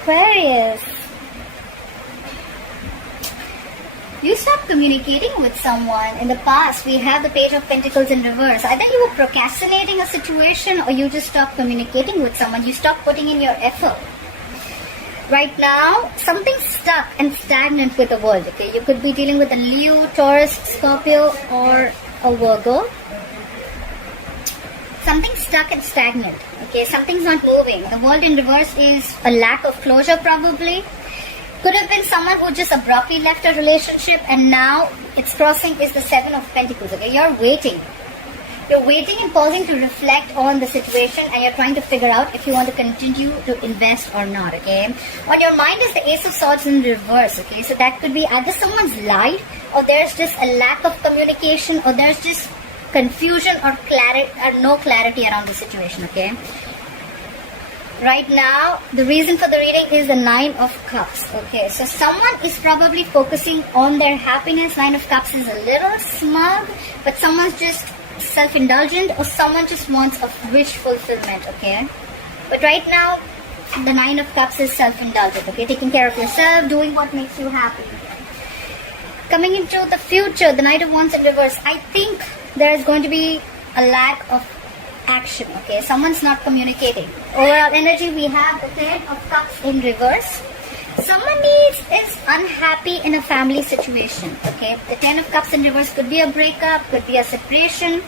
Aquarius. You stopped communicating with someone. In the past, we have the Page of Pentacles in reverse. Either you were procrastinating a situation or you just stopped communicating with someone. You stopped putting in your effort. Right now, something's stuck and stagnant with the world. Okay, you could be dealing with a Leo, Taurus, Scorpio, or a Virgo. Something's stuck and stagnant. Okay, something's not moving. The world in reverse is a lack of closure, probably. Could have been someone who just abruptly left a relationship and now it's crossing is the Seven of Pentacles. Okay, you're waiting. You're waiting and pausing to reflect on the situation and you're trying to figure out if you want to continue to invest or not. Okay, on your mind is the Ace of Swords in reverse. Okay, so that could be either someone's lied or there's just a lack of communication or there's just confusion or clarity or no clarity around the situation. Okay. Right now, the reason for the reading is the Nine of Cups. Okay, so someone is probably focusing on their happiness. Nine of Cups is a little smug, but someone's just self-indulgent or someone just wants a wish fulfillment, okay? But right now, the Nine of Cups is self-indulgent, okay? Taking care of yourself, doing what makes you happy. Coming into the future, the Knight of Wands in reverse, I think there is going to be a lack of action, okay? Someone's not communicating. Overall energy, we have the Ten of Cups in reverse. Someone is unhappy in a family situation, okay? The Ten of Cups in reverse could be a breakup, could be a separation,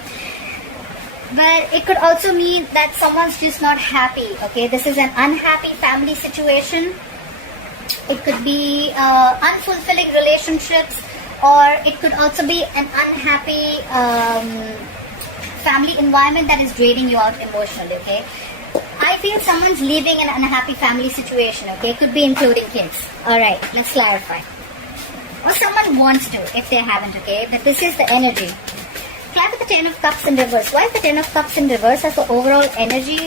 but it could also mean that someone's just not happy, okay? This is an unhappy family situation. It could be unfulfilling relationships, or it could also be an unhappy family environment that is draining you out emotionally, okay? I feel someone's leaving an unhappy family situation, okay? It could be including kids. Alright, let's clarify. Or someone wants to, if they haven't, okay? But this is the energy. Clap with the Ten of Cups in reverse. Why is the Ten of Cups in reverse as the overall energy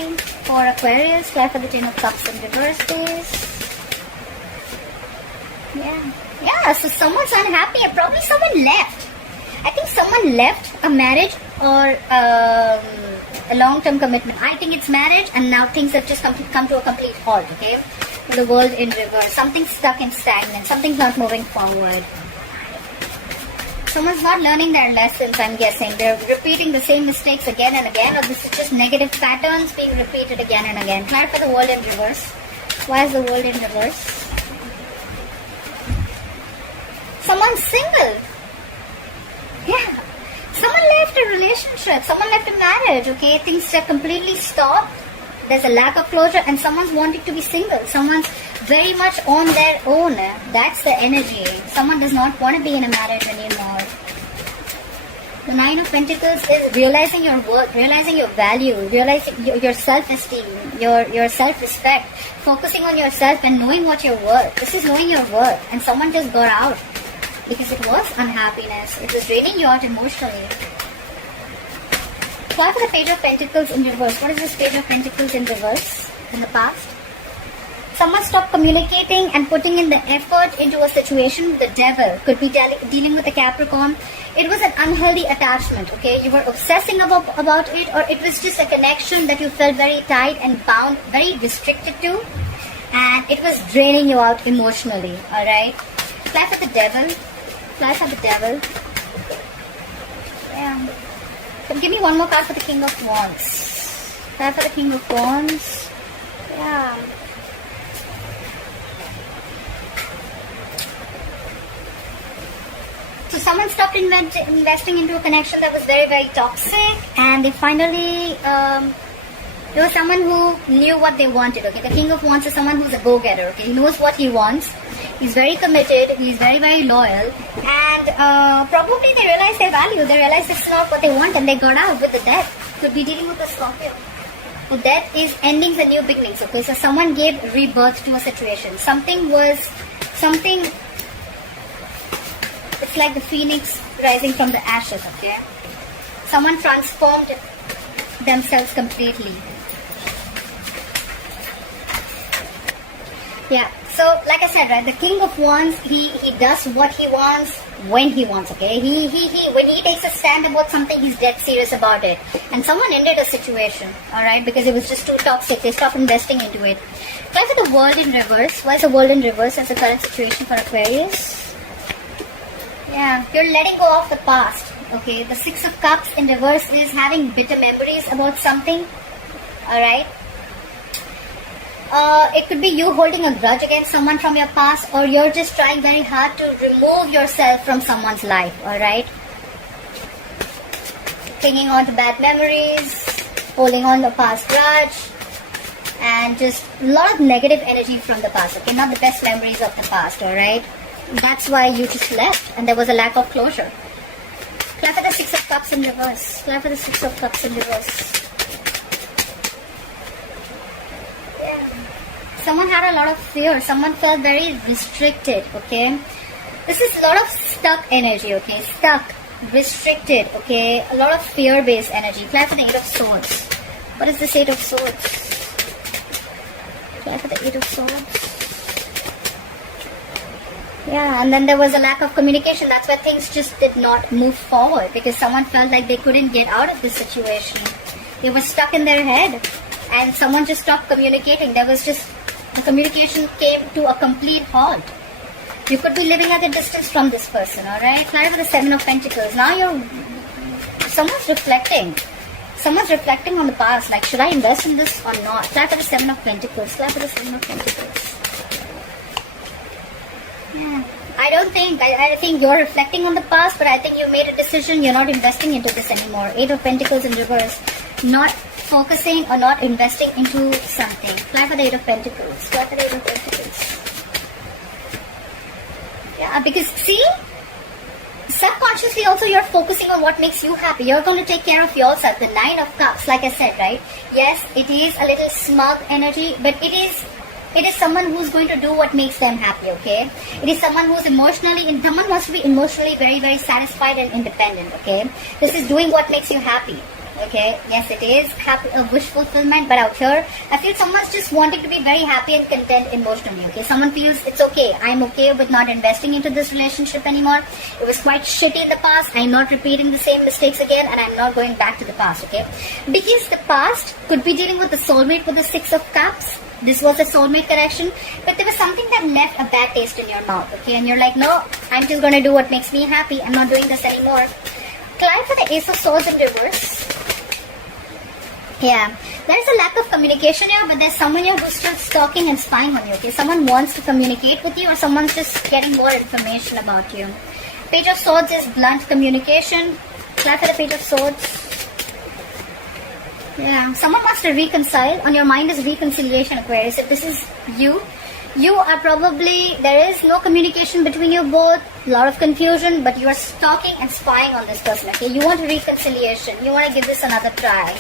for Aquarius? Clap for the Ten of Cups in reverse, please. Yeah, so someone's unhappy and probably someone left. I think someone left a marriage or a long-term commitment. I think it's marriage and now things have just come to a complete halt, okay? The world in reverse. Something's stuck and stagnant. Something's not moving forward. Someone's not learning their lessons, I'm guessing. They're repeating the same mistakes again and again, or this is just negative patterns being repeated again and again. Try for the world in reverse. Why is the world in reverse? Someone's single. Yeah. Someone left a relationship. Someone left a marriage, okay? Things are completely stopped. There's a lack of closure and someone's wanting to be single. Someone's very much on their own. That's the energy. Someone does not want to be in a marriage anymore. The Nine of Pentacles is realizing your worth, realizing your value, realizing your self-esteem, your self-respect, focusing on yourself and knowing what you're worth. This is knowing your worth and someone just got out. Because it was unhappiness. It was draining you out emotionally. Why for the Page of Pentacles in reverse? What is this Page of Pentacles in reverse in the past? Someone stopped communicating and putting in the effort into a situation with the Devil. Could be dealing with a Capricorn. It was an unhealthy attachment, okay? You were obsessing about it, or it was just a connection that you felt very tight and bound, very restricted to. And it was draining you out emotionally, alright? Fly for the Devil. Fly for the Devil. Yeah. So give me one more card for the King of Wands. Fly for the King of Wands. Yeah. So someone stopped investing into a connection that was very, very toxic, and they finally, there was someone who knew what they wanted, okay? The King of Wands is someone who's a go-getter, okay? He knows what he wants. He's very committed, he's very, very loyal, and probably they realized their value, they realized it's not what they want, and they got out with the Death. Could be dealing with a Scorpio. The Death is endings and new beginnings, okay? So someone gave rebirth to a situation. It's like the phoenix rising from the ashes, okay? Someone transformed themselves completely. Yeah, so like I said, right, the King of Wands, he does what he wants when he wants, okay? When he takes a stand about something, he's dead serious about it. And someone ended a situation, alright, because it was just too toxic. They stopped investing into it. Why for the world in reverse? Why is the world in reverse as the current situation for Aquarius? Yeah, you're letting go of the past. Okay, the Six of Cups in reverse is having bitter memories about something. Alright. It could be you holding a grudge against someone from your past, or you're just trying very hard to remove yourself from someone's life. Alright. Clinging on to bad memories, holding on to past grudge, and just a lot of negative energy from the past. Okay, not the best memories of the past. Alright. That's why you just left, and there was a lack of closure. Clap for the Six of Cups in reverse. Clap for the Six of Cups in reverse. Yeah. Someone had a lot of fear. Someone felt very restricted. Okay. This is a lot of stuck energy. Okay. Stuck, restricted. Okay. A lot of fear-based energy. Clap for the Eight of Swords. What is this Eight of Swords? Clap for the Eight of Swords. Yeah, and then there was a lack of communication. That's why things just did not move forward, because someone felt like they couldn't get out of this situation. They were stuck in their head, and someone just stopped communicating. There was just, the communication came to a complete halt. You could be living at a distance from this person, alright? Fly for the Seven of Pentacles. Now someone's reflecting. Someone's reflecting on the past, like, should I invest in this or not? Fly for the Seven of Pentacles. Fly for the Seven of Pentacles. Yeah. I think you're reflecting on the past, but I think you made a decision. You're not investing into this anymore. Eight of Pentacles in reverse. Not focusing or not investing into something. Fly for the Eight of Pentacles. Fly for the Eight of Pentacles. Yeah, because see, subconsciously also you're focusing on what makes you happy. You're going to take care of yourself. The Nine of Cups, like I said, right? Yes, it is a little smug energy, but it is someone who's going to do what makes them happy, okay? It is someone who's someone wants to be emotionally very, very satisfied and independent, okay? This is doing what makes you happy, okay? Yes, it is a wish fulfillment, but out here, I feel someone's just wanting to be very happy and content emotionally, okay? Someone feels it's okay. I'm okay with not investing into this relationship anymore. It was quite shitty in the past. I'm not repeating the same mistakes again, and I'm not going back to the past, okay? Because the past could be dealing with the soulmate with the Six of Cups. This was a soulmate connection, but there was something that left a bad taste in your mouth, okay? And you're like, no, I'm just going to do what makes me happy. I'm not doing this anymore. Climb for the Ace of Swords in reverse. Yeah, there's a lack of communication here, but there's someone here who's still stalking and spying on you, okay? Someone wants to communicate with you, or someone's just getting more information about you. Page of Swords is blunt communication. Climb for the Page of Swords. Yeah, someone wants to reconcile. On your mind is reconciliation, Aquarius. If this is you are probably, there is no communication between you both, a lot of confusion, but you are stalking and spying on this person, okay? You want reconciliation. You want to give this another try.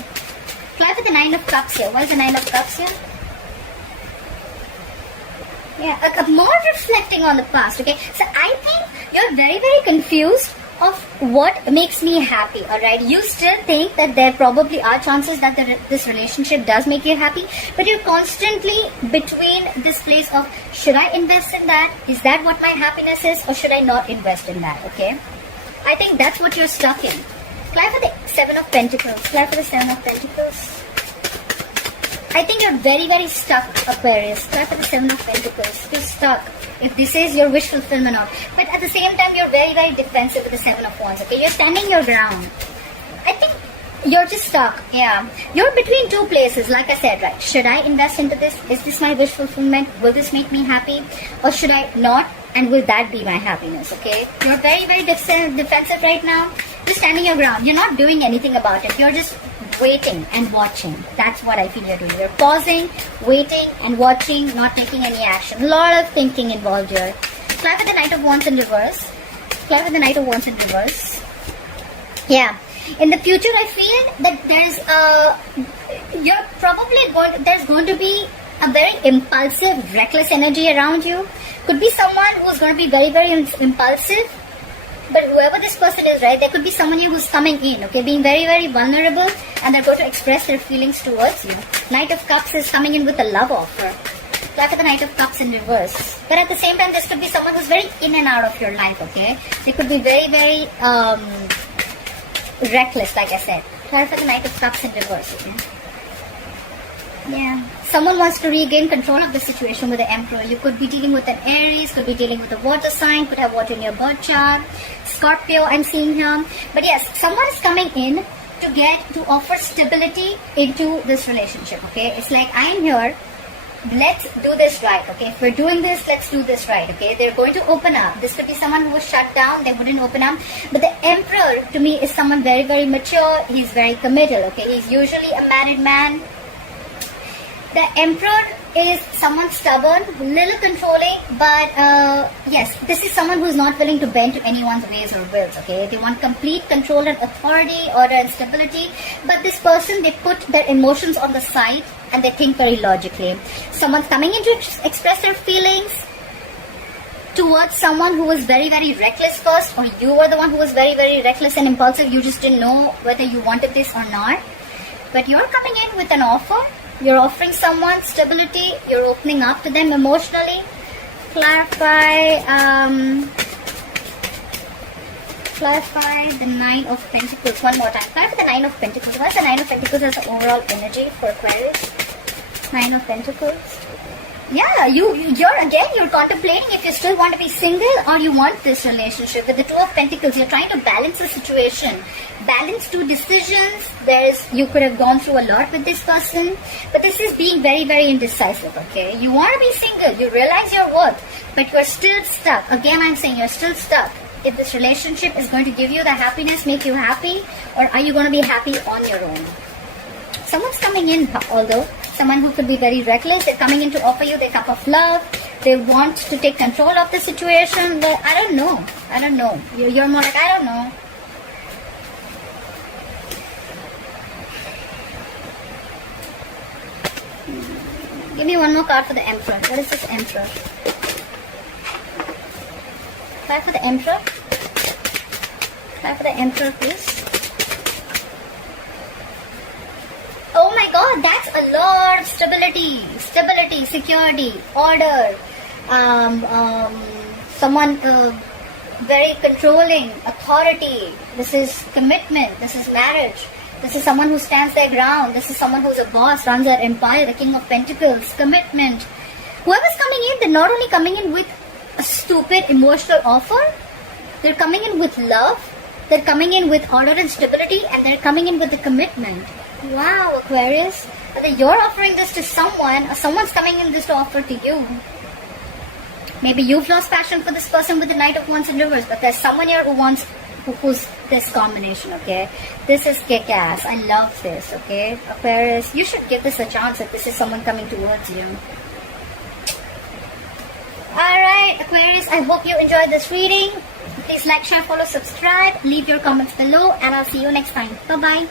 Fly for the Nine of Cups here. What is the Nine of Cups here? Yeah, more reflecting on the past, okay? So I think you're very, very confused of what makes me happy, alright? You still think that there probably are chances that this relationship does make you happy, but you're constantly between this place of, should I invest in that? Is that what my happiness is? Or should I not invest in that, okay? I think that's what you're stuck in. Fly for the Seven of Pentacles. Fly for the Seven of Pentacles. I think you're very, very stuck, Aquarius. Fly for the Seven of Pentacles. You're stuck. If this is your wish fulfillment or not. But at the same time, you're very, very defensive with the Seven of Wands, okay? You're standing your ground. I think you're just stuck, yeah. You're between two places, like I said, right? Should I invest into this? Is this my wish fulfillment? Will this make me happy? Or should I not? And will that be my happiness, okay? You're very, very defensive right now. You're standing your ground. You're not doing anything about it. You're just waiting and watching. That's what I feel you're doing. You're pausing, waiting and watching, not taking any action. A lot of thinking involved here. Fly for the Knight of Wands in reverse. Fly for the Knight of Wands in reverse. Yeah. In the future, I feel that there's going to be a very impulsive, reckless energy around you. Could be someone who's going to be very, very impulsive. But whoever this person is, right, there could be someone here who's coming in, okay, being very, very vulnerable, and they're going to express their feelings towards you. Knight of Cups is coming in with a love offer. Look at the Knight of Cups in reverse. But at the same time, this could be someone who's very in and out of your life, okay? They could be very, very reckless, like I said. Try for the Knight of Cups in reverse, okay? Yeah. Someone wants to regain control of the situation with the Emperor. You could be dealing with an Aries, could be dealing with a water sign, could have water in your birth chart. Scorpio, I'm seeing here. But yes, someone is coming in to offer stability into this relationship, okay? It's like, I am here, let's do this right, okay? If we're doing this, let's do this right, okay? They're going to open up. This could be someone who was shut down, they wouldn't open up. But the Emperor, to me, is someone very, very mature. He's very committed, okay? He's usually a married man. The Emperor is someone stubborn, little controlling, but yes, this is someone who's not willing to bend to anyone's ways or wills, okay? They want complete control and authority, order and stability, but this person, they put their emotions on the side and they think very logically. Someone's coming in to express their feelings towards someone who was very, very reckless first, or you were the one who was very, very reckless and impulsive. You just didn't know whether you wanted this or not. But you're coming in with an offer. You're offering someone stability. You're opening up to them emotionally. Clarify the Nine of Pentacles one more time. Clarify the Nine of Pentacles. What's the Nine of Pentacles as the overall energy for Aquarius? Nine of Pentacles. Yeah, you're contemplating if you still want to be single or you want this relationship. With the Two of Pentacles, you're trying to balance the situation. Balance two decisions. You could have gone through a lot with this person, but this is being very, very indecisive, okay? You want to be single, you realize your worth, but you're still stuck. Again, I'm saying you're still stuck. If this relationship is going to give you the happiness, make you happy, or are you going to be happy on your own? Someone's coming in, although, someone who could be very reckless. They're coming in to offer you their cup of love. They want to take control of the situation, but I don't know. You're more like, I don't know. Give me one more card for the Emperor. What is this Emperor? Card for the Emperor. Card for the Emperor, please. Oh my God, that's a lot of stability, security, order. Someone very controlling, authority. This is commitment. This is marriage. This is someone who stands their ground. This is someone who's a boss, runs their empire, the King of Pentacles, commitment. Whoever's coming in, they're not only coming in with a stupid emotional offer, they're coming in with love, they're coming in with order and stability, and they're coming in with the commitment. Wow, Aquarius. Whether you're offering this to someone or someone's coming in this to offer to you. Maybe you've lost passion for this person with the Knight of Wands in reverse, but there's someone here who's this combination, okay? This is kick-ass. I love this, okay? Aquarius, you should give this a chance if this is someone coming towards you. Alright, Aquarius, I hope you enjoyed this reading. Please like, share, follow, subscribe. Leave your comments below, and I'll see you next time. Bye-bye.